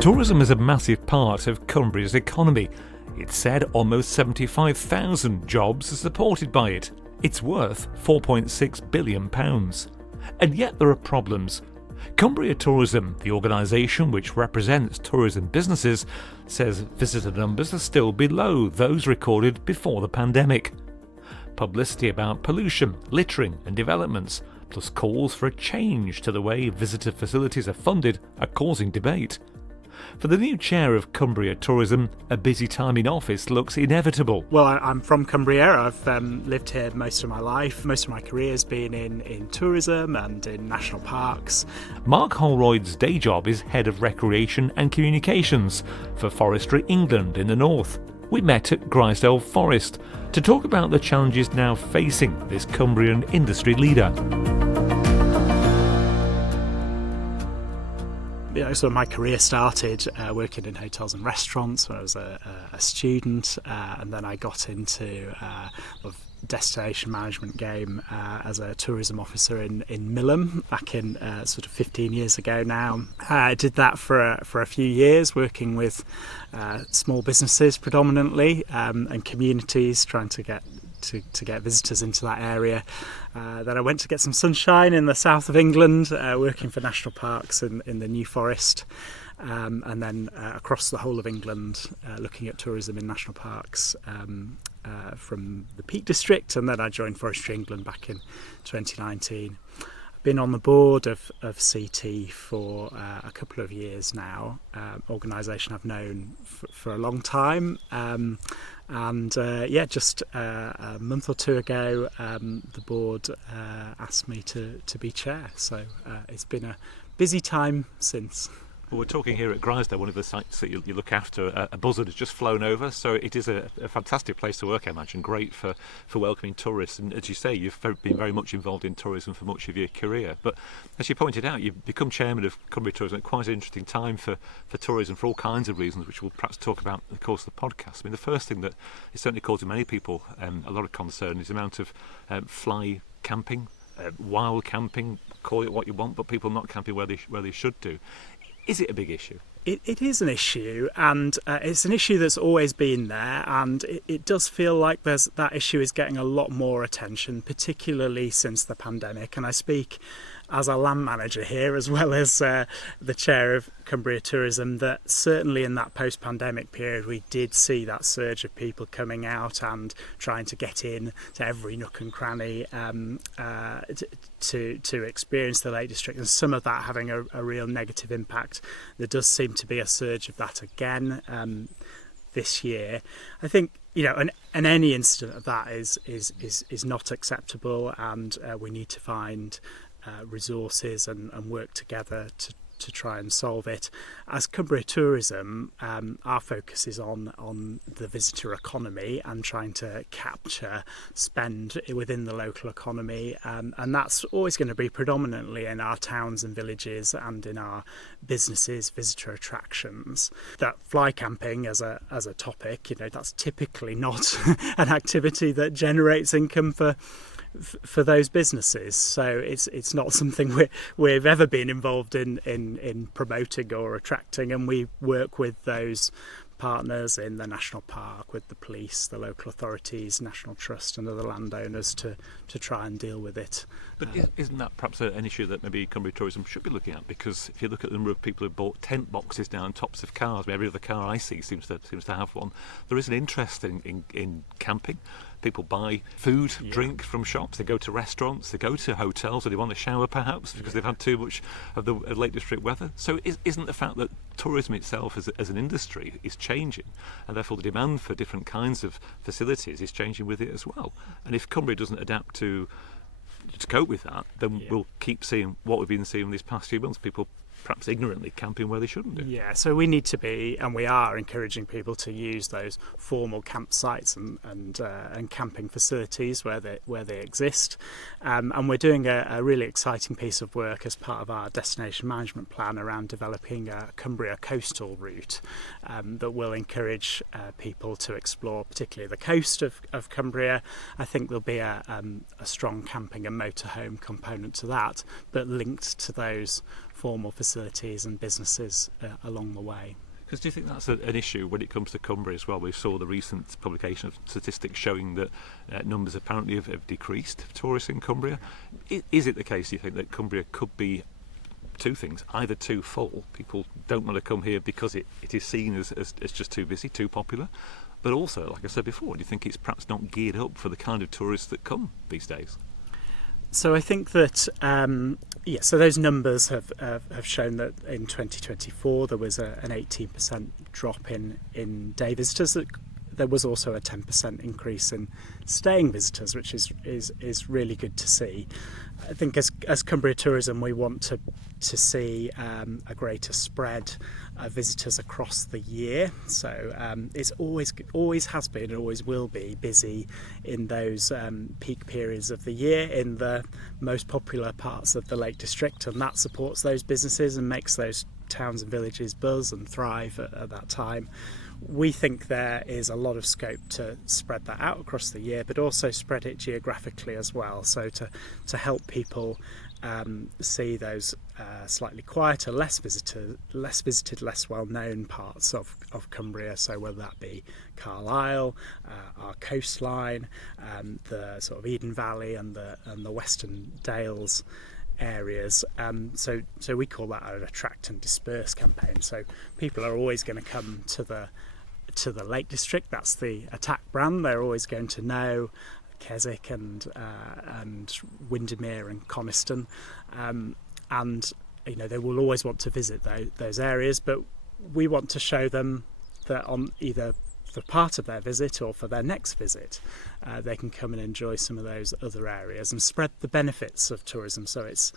Tourism is a massive part of Cumbria's economy. It's said almost 75,000 jobs are supported by it. It's worth £4.6 billion. And yet there are problems. Cumbria Tourism, the organisation which represents tourism businesses, says visitor numbers are still below those recorded before the pandemic. Publicity about pollution, littering and developments, plus calls for a change to the way visitor facilities are funded, are causing debate. For the new chair of Cumbria Tourism, a busy time in office looks inevitable. Well, I'm from Cumbria. I've lived here most of my life. Most of my career has been in tourism and in national parks. Mark Holroyd's day job is Head of Recreation and Communications for Forestry England in the north. We met at Grisdale Forest to talk about the challenges now facing this Cumbrian industry leader. So my career started working in hotels and restaurants when I was a student, and then I got into the destination management game as a tourism officer in Millom back in sort of 15 years ago now. I did that for a few years, working with small businesses predominantly and communities, trying to get visitors into that area. Then I went to get some sunshine in the south of England, working for national parks in the New Forest, and then across the whole of England, looking at tourism in national parks from the Peak District, and then I joined Forestry England back in 2019. I've been on the board of CT for a couple of years now, organisation I've known for a long time. Just a month or two ago, the board asked me to be chair. So it's been a busy time since. Well, we're talking here at Grisdale, one of the sites that you look after. A buzzard has just flown over, so it is a fantastic place to work, I imagine, great for welcoming tourists. And as you say, you've been very much involved in tourism for much of your career. But as you pointed out, you've become chairman of Cumbria Tourism at quite an interesting time for tourism for all kinds of reasons, which we'll perhaps talk about in the course of the podcast. I mean, the first thing that is certainly causing many people a lot of concern is the amount of fly camping, wild camping, call it what you want, but people not camping where they should do. Is it a big issue? It is an issue, and it's an issue that's always been there, and it does feel like that issue is getting a lot more attention, particularly since the pandemic. And I speak as a land manager here, as well as the chair of Cumbria Tourism, that certainly in that post-pandemic period we did see that surge of people coming out and trying to get in to every nook and cranny to experience the Lake District, and some of that having a real negative impact. There does seem to be a surge of that again this year. I think and any incident of that is not acceptable, and we need to find resources and work together to try and solve it. As Cumbria Tourism, our focus is on the visitor economy and trying to capture spend within the local economy, and that's always going to be predominantly in our towns and villages and in our businesses, visitor attractions. That fly camping as a topic, that's typically not an activity that generates income for those businesses, so it's not something we've ever been involved in promoting or attracting, and we work with those partners in the national park, with the police, the local authorities, National Trust and other landowners to try and deal with it. But isn't that perhaps an issue that maybe Cumbria Tourism should be looking at? Because if you look at the number of people who bought tent boxes now on tops of cars, every other car I see seems to have one, there is an interest in camping. People buy food, drink from shops, they go to restaurants, they go to hotels, or they want a shower perhaps because they've had too much of the Lake District weather. So isn't the fact that tourism itself as an industry is changing, and therefore the demand for different kinds of facilities is changing with it as well? And if Cumbria doesn't adapt to cope with that, then we'll keep seeing what we've been seeing these past few months, people perhaps ignorantly camping where they shouldn't do. Yeah, so we need to be, and we are encouraging people to use those formal campsites and camping facilities where they exist. And we're doing a really exciting piece of work as part of our destination management plan around developing a Cumbria coastal route that will encourage people to explore, particularly the coast of Cumbria. I think there'll be a strong camping and motorhome component to that, but linked to those formal facilities and businesses along the way. Because do you think that's an issue when it comes to Cumbria as well? We saw the recent publication of statistics showing that numbers apparently have decreased of tourists in Cumbria. Is it the case, do you think, that Cumbria could be two things, either too full, people don't want to come here because it is seen as just too busy, too popular, but also, like I said before, do you think it's perhaps not geared up for the kind of tourists that come these days? So I think that, so those numbers have shown that in 2024 there was an 18% drop in day visitors. There was also a 10% increase in staying visitors, which is really good to see. I think as Cumbria Tourism, we want to see a greater spread of visitors across the year. So it's always has been and always will be busy in those peak periods of the year in the most popular parts of the Lake District, and that supports those businesses and makes those towns and villages buzz and thrive at that time. We think there is a lot of scope to spread that out across the year, but also spread it geographically as well. So to help people see those slightly quieter, less visited, less well-known parts of Cumbria. So whether that be Carlisle, our coastline, the sort of Eden Valley and the Western Dales areas. So we call that an attract and disperse campaign. So people are always going to come to the Lake District. That's the Attack brand. They're always going to know Keswick and Windermere and Coniston, and they will always want to visit those areas. But we want to show them that on either for part of their visit or for their next visit, they can come and enjoy some of those other areas and spread the benefits of tourism. So it's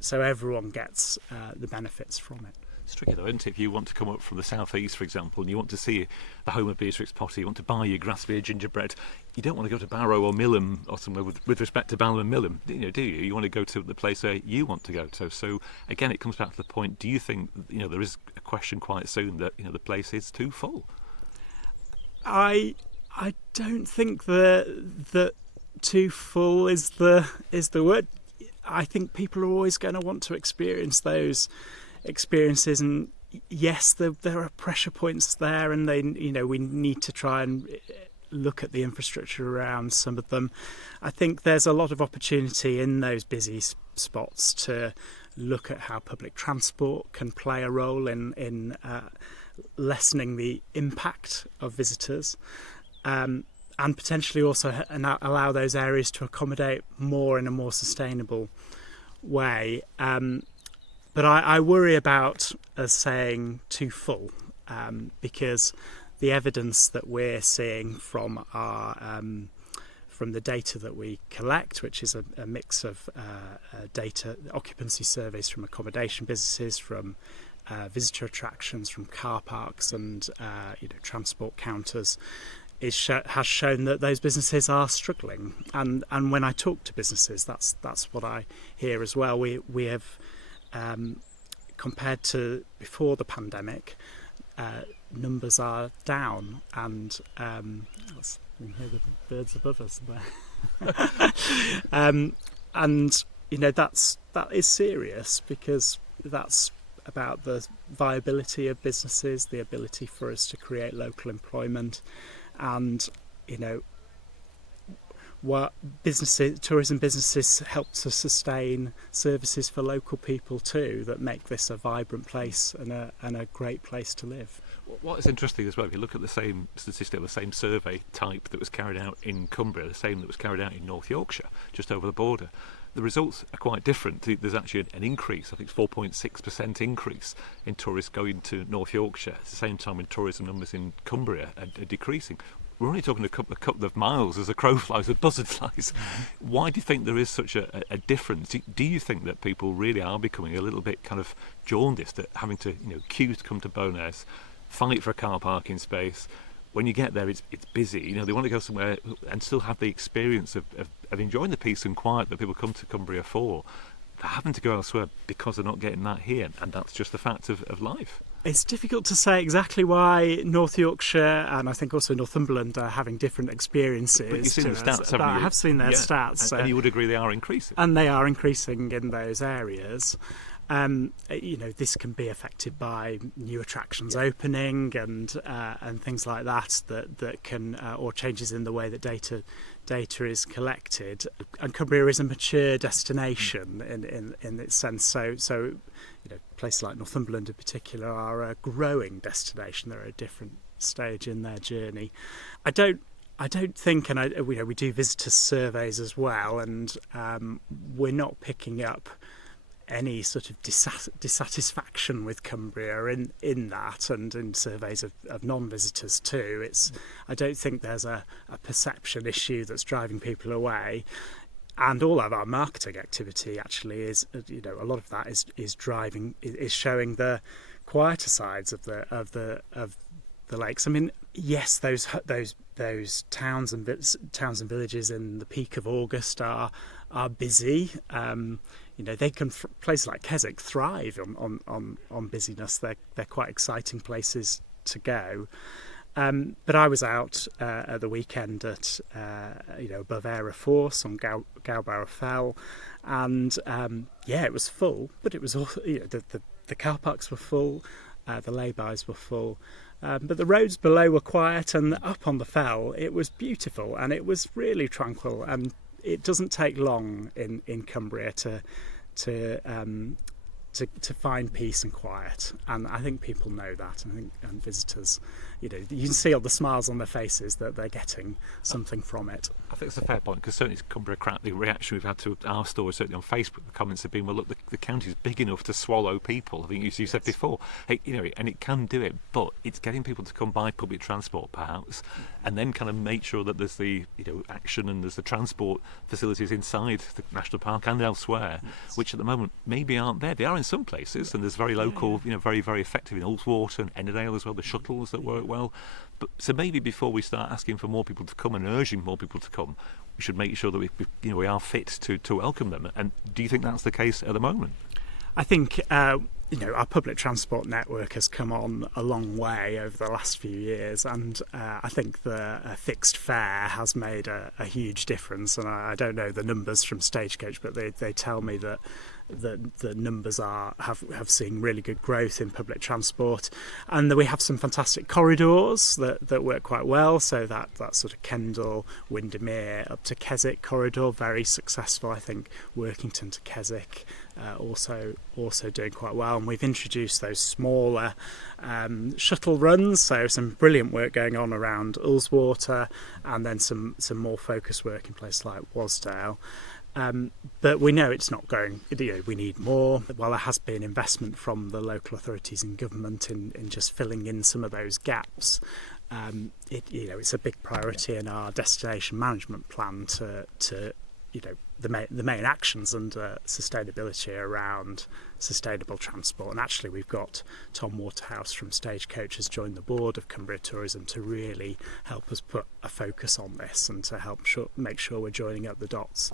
so everyone gets the benefits from it. It's tricky though, isn't it? If you want to come up from the southeast, for example, and you want to see the home of Beatrix Potter, you want to buy your Grasmere gingerbread, you don't want to go to Barrow or Millham or somewhere with respect to Barrow and Millham, do you? You want to go to the place where you want to go to. So again, it comes back to the point, do you think there is a question quite soon that the place is too full? I don't think that too full is the word. I think people are always going to want to experience those experiences, and yes, there are pressure points there, and we need to try and look at the infrastructure around some of them. I think there's a lot of opportunity in those busy spots to look at how public transport can play a role in lessening the impact of visitors, and potentially also allow those areas to accommodate more in a more sustainable way. But I worry about us saying too full, because the evidence that we're seeing from from the data that we collect, which is a mix of data, occupancy surveys from accommodation businesses, from visitor attractions, from car parks and transport counters, has shown that those businesses are struggling. And when I talk to businesses, that's what I hear as well. We have compared to before the pandemic, numbers are down, and you can hear the birds above us there. And that is serious, because that's about the viability of businesses, the ability for us to create local employment, and what tourism businesses help to sustain services for local people too, that make this a vibrant place and a great place to live. What is interesting as well, if you look at the same statistic, the same survey type that was carried out in Cumbria, the same that was carried out in North Yorkshire, just over the border, the results are quite different. There's actually an increase, I think 4.6% increase in tourists going to North Yorkshire. At the same time, when tourism numbers in Cumbria are decreasing. We're only talking a couple of miles as a crow flies, a buzzard flies. Mm-hmm. Why do you think there is such a difference? Do you think that people really are becoming a little bit kind of jaundiced at having to queue to come to Bowness, fight for a car parking space? When you get there, it's busy. They want to go somewhere and still have the experience of enjoying the peace and quiet that people come to Cumbria for. They're having to go elsewhere because they're not getting that here, and that's just the fact of life. It's difficult to say exactly why North Yorkshire and I think also Northumberland are having different experiences. But you've seen the stats, haven't you? I have seen their stats. And you would agree they are increasing. And they are increasing in those areas. This can be affected by new attractions opening and things like that can or changes in the way that data is collected. And Cumbria is a mature destination in its sense. So places like Northumberland in particular are a growing destination. They're at a different stage in their journey. I don't think, and we do visitor surveys as well, and we're not picking up any sort of dissatisfaction with Cumbria in that, and in surveys of non-visitors too. I don't think there's a perception issue that's driving people away. And all of our marketing activity actually is, a lot of that is showing the quieter sides of the lakes. I mean, yes, those towns and villages in the peak of August are busy. They can places like Keswick thrive on busyness. They're quite exciting places to go. But I was out at the weekend at above Aire Force on Gowbarrow Fell, and it was full. But it was also the car parks were full, the lay-bys were full. But the roads below were quiet, and up on the fell it was beautiful, and it was really tranquil. And it doesn't take long in Cumbria to find peace and quiet, and I think people know that. And visitors, you can see all the smiles on their faces that they're getting something from it. I think it's a fair point, because certainly it's Cumbria Crack, the reaction we've had to our story, certainly on Facebook, the comments have been, well, look, the county's big enough to swallow people. I think you said before, and it can do it, but it's getting people to come by public transport perhaps, and then kind of make sure that there's the action and there's the transport facilities inside the national park and elsewhere, which at the moment maybe aren't there. They are in some places, and there's very local, very, very effective in Ullswater and Ennerdale as well, the shuttles that work well. But so maybe before we start asking for more people to come and urging more people to come, we should make sure that we are fit to welcome them. And do you think that's the case at the moment? I think our public transport network has come on a long way over the last few years, and I think the fixed fare has made a huge difference. And I don't know the numbers from Stagecoach, but they tell me that the numbers have seen really good growth in public transport, and that we have some fantastic corridors that work quite well. So that sort of Kendal, Windermere up to Keswick corridor, very successful. I think Workington to Keswick also doing quite well. And we've introduced those smaller shuttle runs, so some brilliant work going on around Ullswater, and then some more focused work in places like Wasdale. But we know it's not going. We need more. While there has been investment from the local authorities and government in just filling in some of those gaps, it's a big priority in our destination management plan to the main actions under sustainability around sustainable transport. And actually we've got Tom Waterhouse from Stagecoach has joined the board of Cumbria Tourism to really help us put a focus on this and to help make sure we're joining up the dots.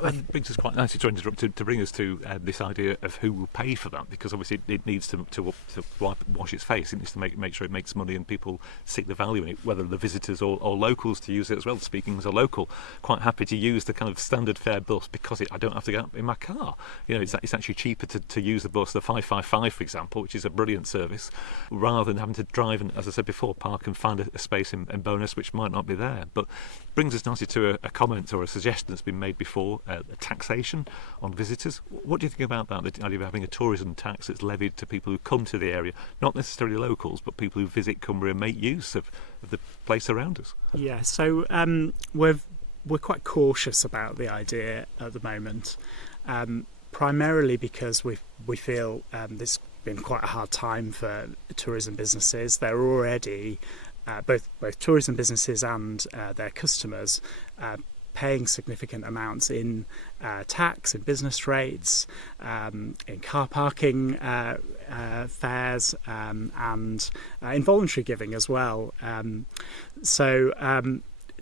That brings us quite nicely to bring us to this idea of who will pay for that, because obviously it needs to wash its face. It needs to make sure it makes money and people see the value in it, whether the visitors or locals to use it as well. Speaking as a local, quite happy to use the kind of standard fare bus because I don't have to get up in my car. It's actually cheaper to use the bus, the 555 for example, which is a brilliant service, rather than having to drive and, as I said before, park and find a space in Bonus which might not be there. But brings us nicely to a comment or a suggestion that's been made before. Taxation on visitors. What do you think about that? The idea of having a tourism tax that's levied to people who come to the area, not necessarily locals, but people who visit Cumbria and make use of the place around us. Yeah, so we're quite cautious about the idea at the moment, primarily because we feel this has been quite a hard time for tourism businesses. They're already both tourism businesses and their customers paying significant amounts in tax, in business rates, in car parking fares, and in voluntary giving as well. So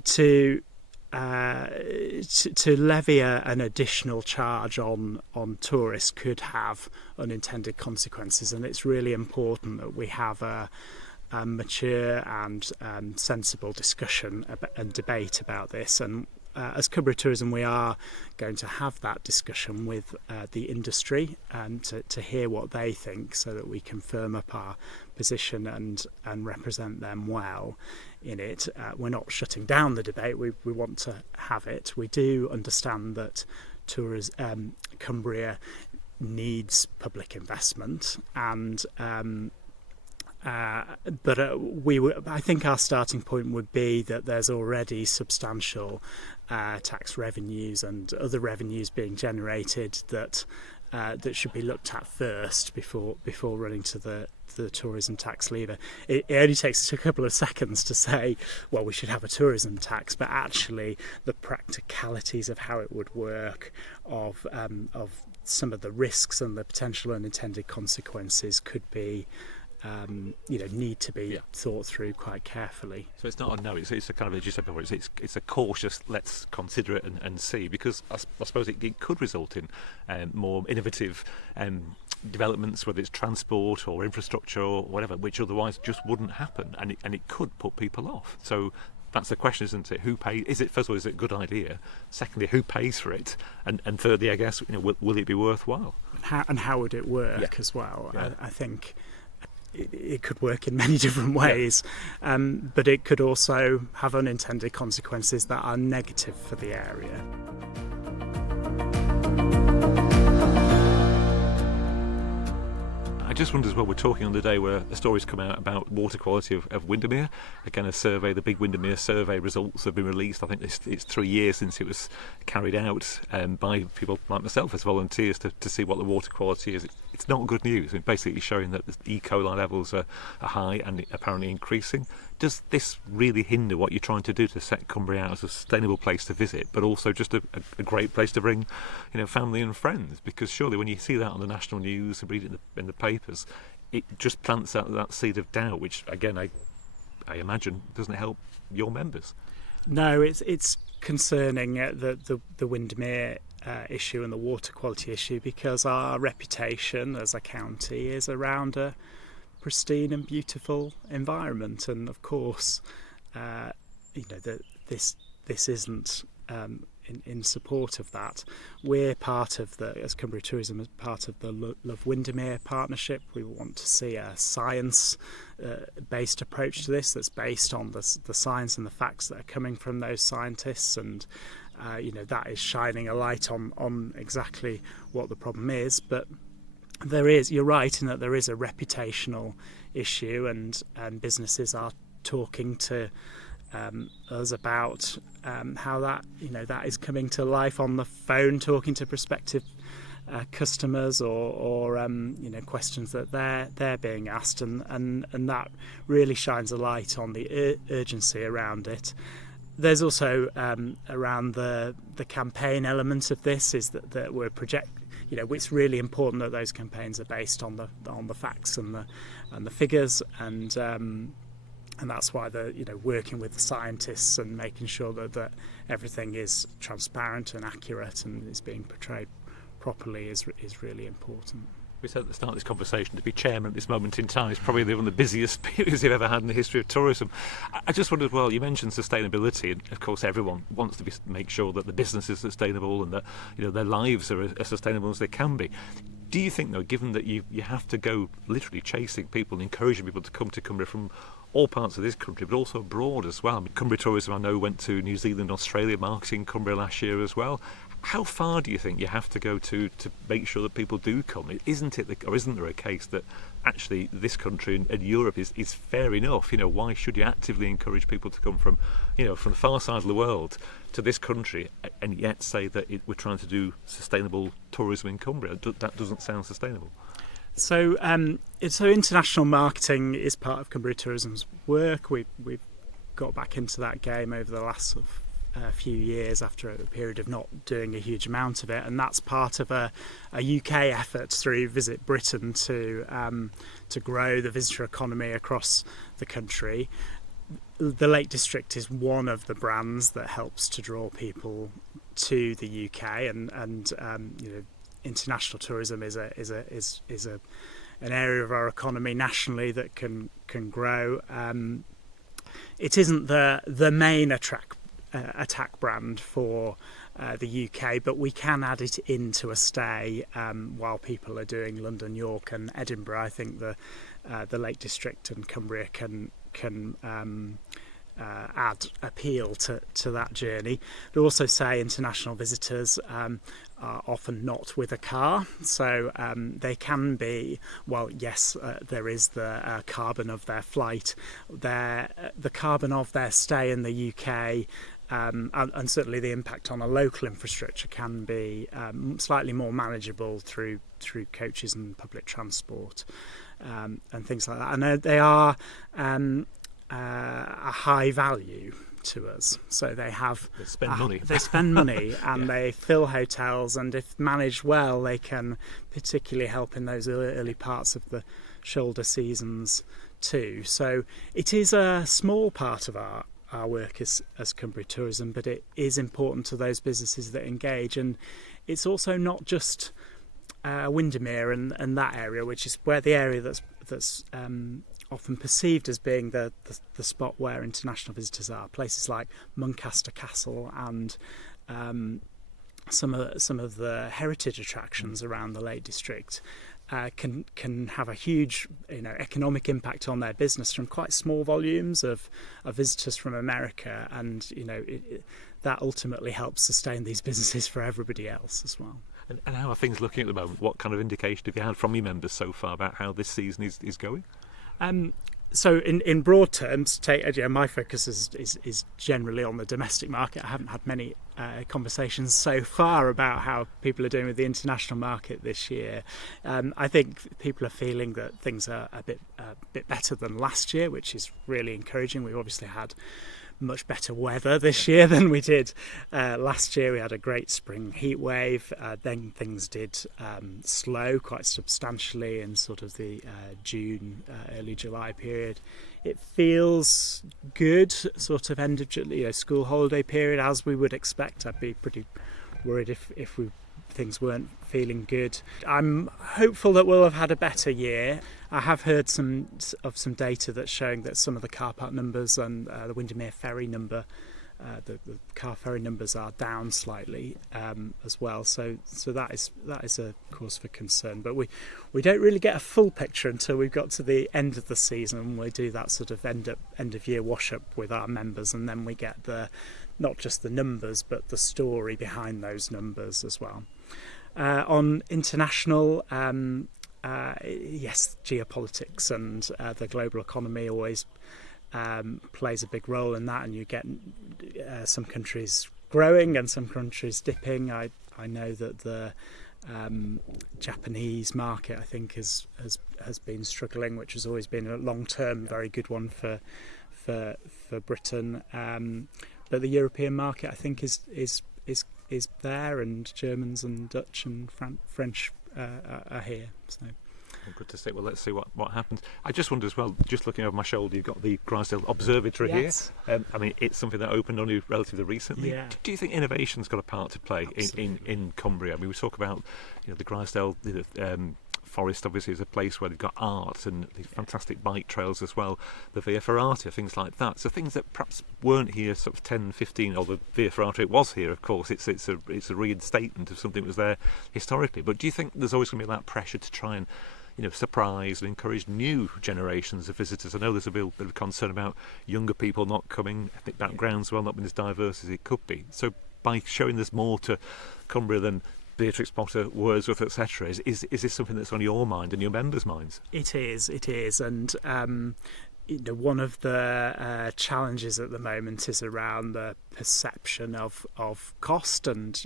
to levy an additional charge on tourists could have unintended consequences, and it's really important that we have a mature and sensible discussion and debate about this. And as Cumbria Tourism, we are going to have that discussion with the industry to hear what they think, so that we can firm up our position and represent them well in it. We're not shutting down the debate. We want to have it. We do understand that Cumbria needs public investment, and I think our starting point would be that there's already substantial tax revenues and other revenues being generated that should be looked at first before running to the tourism tax lever. It only takes a couple of seconds to say, well, we should have a tourism tax, but actually the practicalities of how it would work, of some of the risks and the potential unintended consequences could be need to be thought through quite carefully. So it's not a no, it's a kind of, as you said before, it's a cautious, let's consider it and see, because I suppose it could result in more innovative developments, whether it's transport or infrastructure or whatever, which otherwise just wouldn't happen, and it could put people off. So that's the question, isn't it? Who pays? Is it, first of all, is it a good idea? Secondly, who pays for it? And thirdly, I guess, will it be worthwhile? And how would it work as well? Yeah. I think it could work in many different ways, but it could also have unintended consequences that are negative for the area. I just wonder as well, we're talking on the day where the stories come out about water quality of Windermere. Again, a survey, the big Windermere survey results have been released. I think it's 3 years since it was carried out by people like myself as volunteers to see what the water quality is. It's not good news. I mean, basically showing that the E. coli levels are high and apparently increasing. Does this really hinder what you're trying to do to set Cumbria out as a sustainable place to visit, but also just a great place to bring, family and friends? Because surely when you see that on the national news and read it in the papers, it just plants that seed of doubt, which again I imagine doesn't help your members. No, it's concerning the Windermere issue and the water quality issue, because our reputation as a county is around a pristine and beautiful environment, and of course this isn't in support of that. We're part of as Cumbria Tourism, as part of the Love Windermere partnership. We want to see a science based approach to this, that's based on the science and the facts that are coming from those scientists, and that is shining a light on exactly what the problem is. But you're right in that there is a reputational issue, and businesses are talking to us about how that is coming to life on the phone, talking to prospective customers or questions that they're being asked, and that really shines a light on the urgency around it. There's also around the campaign element of this, is that we're it's really important that those campaigns are based on the facts and the figures, and that's why working with the scientists and making sure that everything is transparent and accurate and is being portrayed properly is really important. We said at the start of this conversation, to be chairman at this moment in time is probably one of the busiest periods you've ever had in the history of tourism. I just wondered, well, you mentioned sustainability, and of course everyone wants to make sure that the business is sustainable and that their lives are as sustainable as they can be. Do you think, though, given that you have to go literally chasing people and encouraging people to come to Cumbria from all parts of this country, but also abroad as well? I mean, Cumbria Tourism, I know, went to New Zealand, Australia, marketing Cumbria last year as well. How far do you think you have to go to make sure that people do come? Isn't there a case that actually this country and Europe is fair enough? Why should you actively encourage people to come from the far side of the world to this country, and yet say that we're trying to do sustainable tourism in Cumbria? That doesn't sound sustainable. So international marketing is part of Cumbria Tourism's work. We've got back into that game over the last few years after a period of not doing a huge amount of it, and that's part of a UK effort through Visit Britain to grow the visitor economy across the country. The Lake District is one of the brands that helps to draw people to the UK, and international tourism is an area of our economy nationally that can grow. It isn't the main attack brand for the UK, but we can add it into a stay while people are doing London, York, and Edinburgh. I think the Lake District and Cumbria can add appeal to that journey. But also say international visitors are often not with a car, so they can be, well, yes, there is the carbon of their flight, the carbon of their stay in the UK, and certainly the impact on a local infrastructure can be slightly more manageable through coaches and public transport and things like that. And they are a high value to us, so they spend money. They spend money, and yeah. They fill hotels, and if managed well, they can particularly help in those early parts of the shoulder seasons too. So it is a small part of our work as Cumbria Tourism, but it is important to those businesses that engage. And it's also not just Windermere and that area, which is where the area that's often perceived as being the spot where international visitors are. Places like Muncaster Castle and some of the heritage attractions around the Lake District can have a huge economic impact on their business from quite small volumes of visitors from America, and that ultimately helps sustain these businesses for everybody else as well. And how are things looking at the moment? What kind of indication have you had from your members so far about how this season is going? So in broad terms, my focus is generally on the domestic market. I haven't had many conversations so far about how people are doing with the international market this year. I think people are feeling that things are a bit better than last year, which is really encouraging. We've obviously had much better weather this year than we did last year. We had a great spring heat wave. Then things did slow quite substantially in sort of the June, early July period. It feels good, sort of end of school holiday period, as we would expect. I'd be pretty worried if things weren't feeling good. I'm hopeful that we'll have had a better year. I have heard some data that's showing that some of the car park numbers and the Windermere ferry number, the car ferry numbers are down slightly as well. So that is a cause for concern. But we don't really get a full picture until we've got to the end of the season. We do that sort of end of year wash up with our members, and then we get not just the numbers but the story behind those numbers as well. On international, yes, geopolitics and the global economy always plays a big role in that, and you get some countries growing and some countries dipping. I know that the Japanese market, I think, has been struggling, which has always been a long-term very good one for Britain. But the European market, I think, is there, and Germans and Dutch and French are here. So. Well, good to see. Well, let's see what happens. I just wonder as well, just looking over my shoulder, you've got the Grisdale Observatory yes. here. I mean, it's something that opened only relatively recently. Yeah. Do you think innovation's got a part to play in Cumbria? I mean, we talk about the Grisdale Forest obviously is a place where they've got art and these fantastic bike trails as well, the Via Ferrata, things like that. So things that perhaps weren't here sort of 10, 15, or the Via Ferrata, it was here, of course. It's a reinstatement of something that was there historically. But do you think there's always going to be that pressure to try and surprise and encourage new generations of visitors? I know there's a bit of concern about younger people not coming, ethnic backgrounds well not being as diverse as it could be. So by showing there's more to Cumbria than Beatrix Potter, Wordsworth, etc., is this something that's on your mind and your members' minds? It is, and one of the challenges at the moment is around the perception of cost, and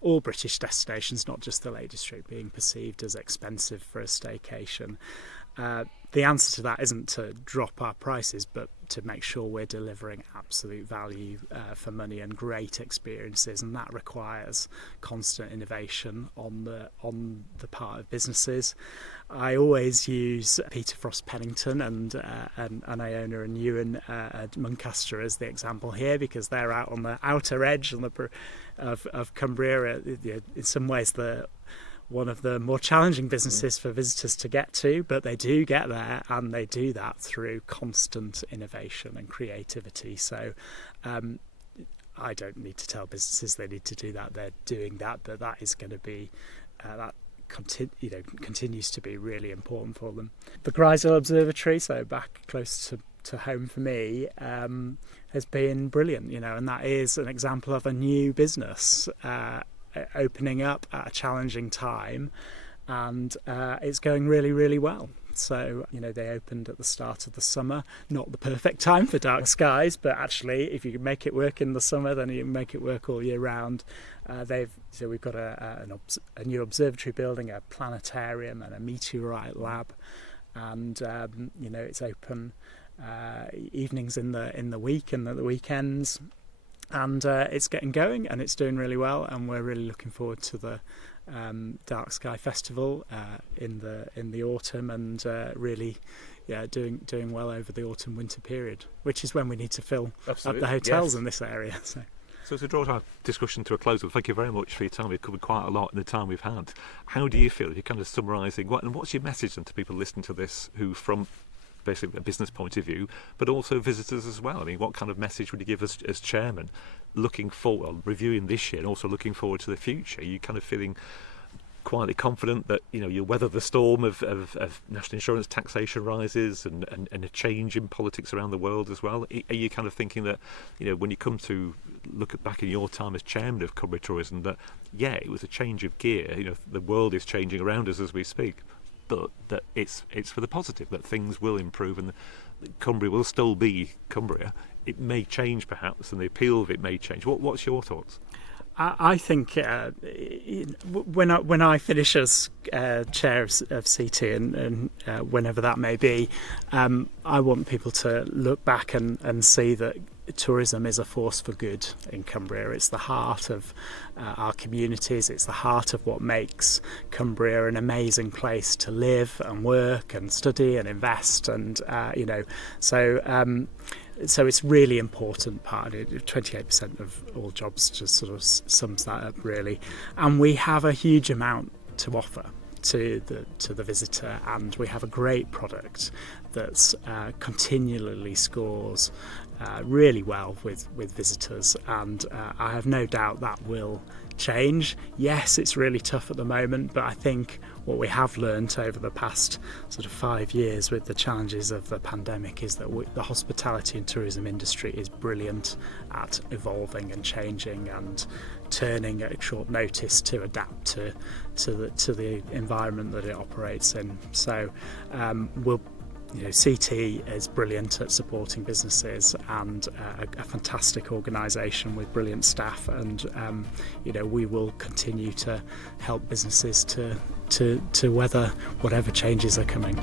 all British destinations, not just the Lake District, being perceived as expensive for a staycation. The answer to that isn't to drop our prices, but to make sure we're delivering absolute value for money and great experiences, and that requires constant innovation on the part of businesses. I always use Peter Frost Pennington and Iona and Ewan at Muncaster as the example here, because they're out on the outer edge of Cumbria. In some ways, one of the more challenging businesses for visitors to get to, but they do get there, and they do that through constant innovation and creativity. So I don't need to tell businesses they need to do that. They're doing that, but that is going to be continues to be really important for them. The Grisdale Observatory, so back close to home for me, has been brilliant, and that is an example of a new business opening up at a challenging time, and it's going really, really well. So, they opened at the start of the summer, not the perfect time for dark skies, but actually if you can make it work in the summer, then you can make it work all year round. So we've got a new observatory building, a planetarium and a meteorite lab, and it's open evenings in the week and at the weekends, and it's getting going and it's doing really well, and we're really looking forward to the Dark Sky Festival in the autumn, and really doing well over the autumn winter period, which is when we need to fill up the hotels in this area. So to draw our discussion to a close, thank you very much for your time. We've covered quite a lot in the time we've had. How do you feel, if you're kind of summarising, what's your message then to people listening to this who, from basically a business point of view, but also visitors as well? I mean, what kind of message would you give us as chairman, looking forward, reviewing this year and also looking forward to the future? Are you kind of feeling quietly confident that you'll weather the storm of national insurance taxation rises and a change in politics around the world as well? Are you kind of thinking that when you come to look back in your time as chairman of Cumbria Tourism, that it was a change of gear, the world is changing around us as we speak, but that it's for the positive, that things will improve and Cumbria will still be Cumbria? It may change perhaps, and the appeal of it may change. What's your thoughts? I think when I finish as chair of CT and whenever that may be, I want people to look back and see that tourism is a force for good in Cumbria. It's the heart of our communities. It's the heart of what makes Cumbria an amazing place to live and work and study and invest, and so it's really important part. 28% of all jobs just sort of sums that up, really. And we have a huge amount to offer to the visitor, and we have a great product that's continually scores really well with visitors, and I have no doubt that will change. Yes, it's really tough at the moment, but I think what we have learned over the past sort of 5 years with the challenges of the pandemic is that the hospitality and tourism industry is brilliant at evolving and changing and turning at short notice to adapt to the environment that it operates in. So CT is brilliant at supporting businesses, and a fantastic organisation with brilliant staff, and we will continue to help businesses to weather whatever changes are coming.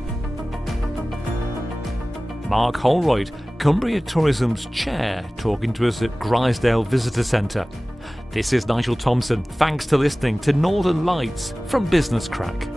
Mark Holroyd, Cumbria Tourism's chair, talking to us at Grisdale Visitor Centre. This is Nigel Thompson. Thanks for listening to Northern Lights from Business Crack.